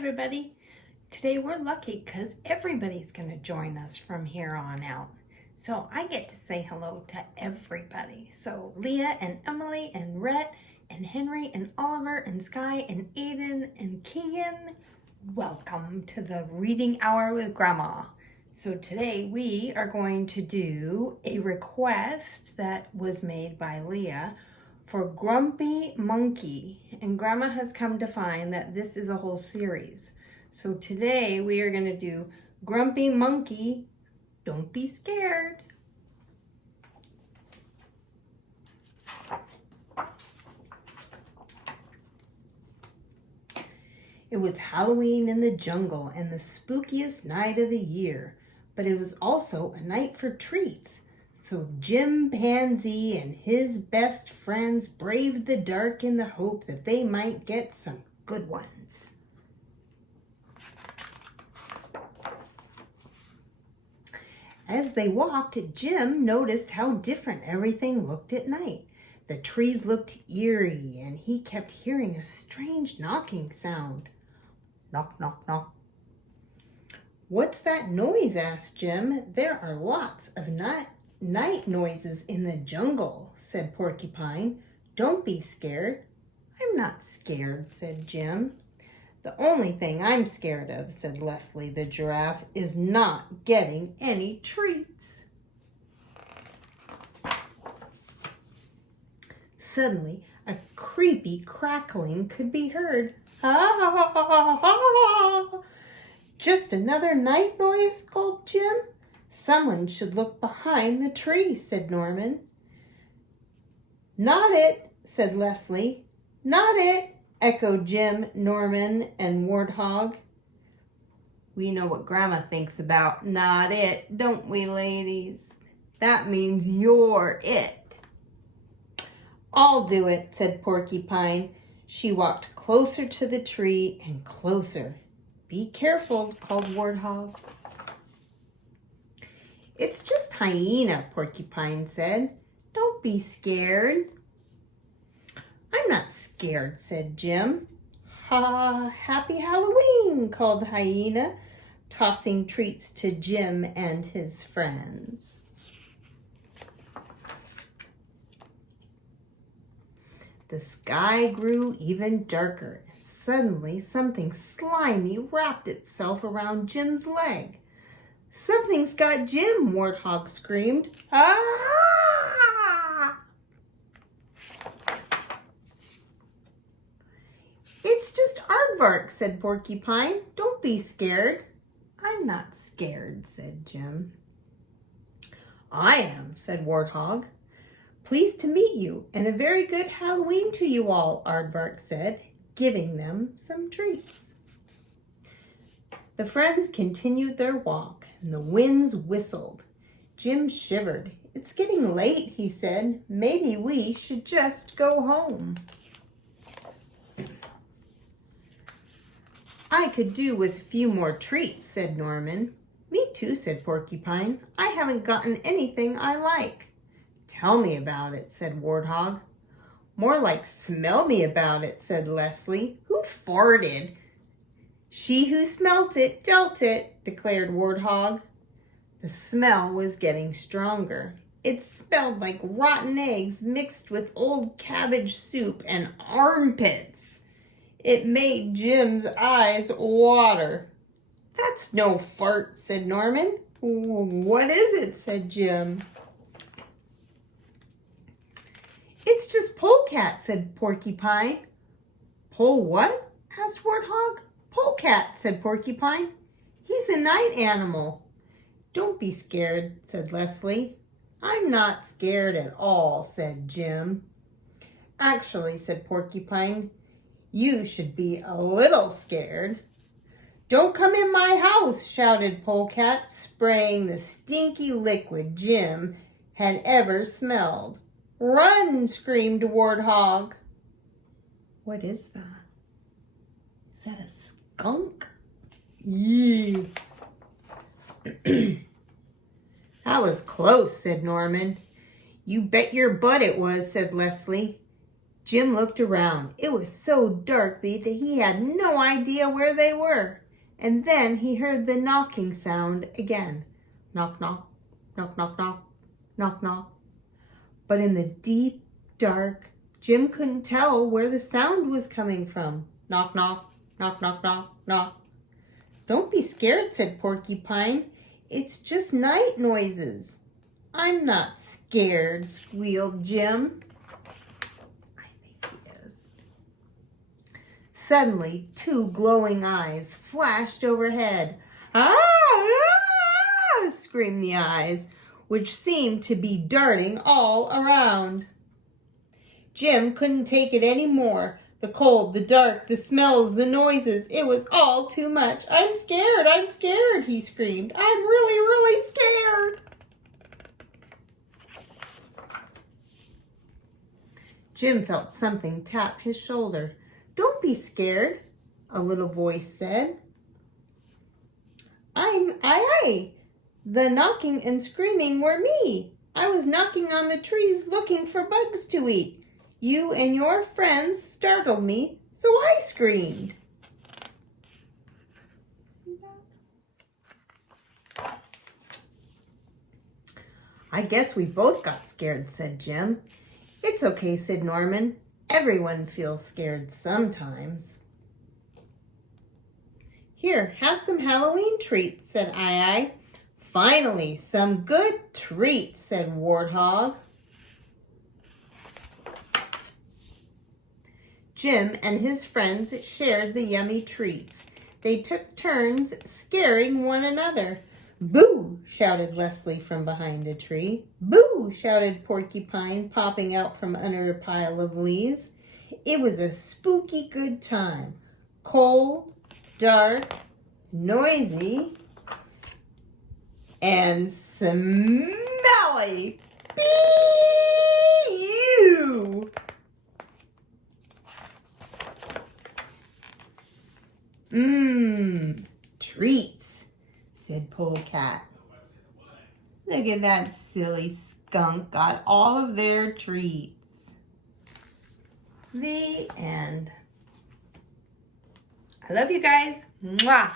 everybody. Today we're lucky because everybody's going to join us from here on out. So I get to say hello to everybody. So Leah and Emily and Rhett and Henry and Oliver and Sky and Aiden and Keegan, welcome to the Reading Hour with Grandma. So today we are going to do a request that was made by Leah for Grumpy Monkey, and Grandma has come to find that this is a whole series. So today we are going to do Grumpy Monkey, Don't Be Scared. It was Halloween in the jungle and the spookiest night of the year, but it was also a night for treats. So Chimpanzee and his best friends braved the dark in the hope that they might get some good ones. As they walked, Jim noticed how different everything looked at night. The trees looked eerie, and he kept hearing a strange knocking sound. Knock, knock, knock. "What's that noise?" asked Jim. "There are lots of night noises in the jungle," said Porcupine. "Don't be scared." "I'm not scared," said Jim. "The only thing I'm scared of," said Leslie the giraffe, "is not getting any treats." Suddenly, a creepy crackling could be heard. "Ha ha ha ha ha! Just another night noise," gulped Jim. "Someone should look behind the tree," said Norman. "Not it," said Leslie. "Not it," echoed Jim, Norman, and Warthog. We know what Grandma thinks about "not it," don't we, ladies? That means you're it. "I'll do it," said Porcupine. She walked closer to the tree and closer. "Be careful," called Warthog. "It's just Hyena," Porcupine said. "Don't be scared." "I'm not scared," said Jim. Happy Halloween," called Hyena, tossing treats to Jim and his friends. The sky grew even darker. Suddenly, something slimy wrapped itself around Jim's leg. "Something's got Jim," Warthog screamed. "Ah!" "It's just Aardvark," said Porcupine. "Don't be scared." "I'm not scared," said Jim. "I am," said Warthog. "Pleased to meet you, and a very good Halloween to you all," Aardvark said, giving them some treats. The friends continued their walk, and the winds whistled. Jim shivered. "It's getting late," he said. "Maybe we should just go home." "I could do with a few more treats," said Norman. "Me too," said Porcupine. "I haven't gotten anything I like." "Tell me about it," said Warthog. "More like smell me about it," said Leslie. "Who farted?" "She who smelt it dealt it," declared Warthog. The smell was getting stronger. It smelled like rotten eggs mixed with old cabbage soup and armpits. It made Jim's eyes water. "That's no fart," said Norman. "What is it?" said Jim. "It's just Polecat," said Porcupine. "Pole what?" asked Warthog. "Polecat," said Porcupine. "He's a night animal." "Don't be scared," said Leslie. "I'm not scared at all," said Jim. "Actually," said Porcupine, "you should be a little scared." "Don't come in my house," shouted Polecat, spraying the stinky liquid Jim had ever smelled. "Run!" screamed Warthog. "What is that? Is that a skunk?" "Yee." "That was close," said Norman. "You bet your butt it was," said Leslie. Jim looked around. It was so dark that he had no idea where they were. And then he heard the knocking sound again. Knock, knock, knock, knock, knock, knock, knock. But in the deep dark, Jim couldn't tell where the sound was coming from. Knock, knock, knock, knock, knock, knock. Don't be scared, said Porcupine. It's just night noises. I'm not scared, squealed Jim. I think he is. Suddenly, two glowing eyes flashed overhead. Ah! Ah! Screamed the eyes, which seemed to be darting all around. Jim couldn't take it any more. The cold, the dark, the smells, the noises. It was all too much. I'm scared, he screamed. I'm really, really scared. Jim felt something tap his shoulder. Don't be scared, a little voice said. Aye. The knocking and screaming were me. I was knocking on the trees looking for bugs to eat. You and your friends startled me, so I screamed. I guess we both got scared, said Jim. It's okay, said Norman. Everyone feels scared sometimes. Here, have some Halloween treats, said Aye. Finally, some good treats, said Warthog. Jim and his friends shared the yummy treats. They took turns scaring one another. Boo! Shouted Leslie from behind a tree. Boo! Shouted Porcupine, popping out from under a pile of leaves. It was a spooky good time. Cold, dark, noisy, and smelly. Bee-you! Treats, said Polecat. Look at that silly skunk got all of their treats. The end. I love you guys. Mwah.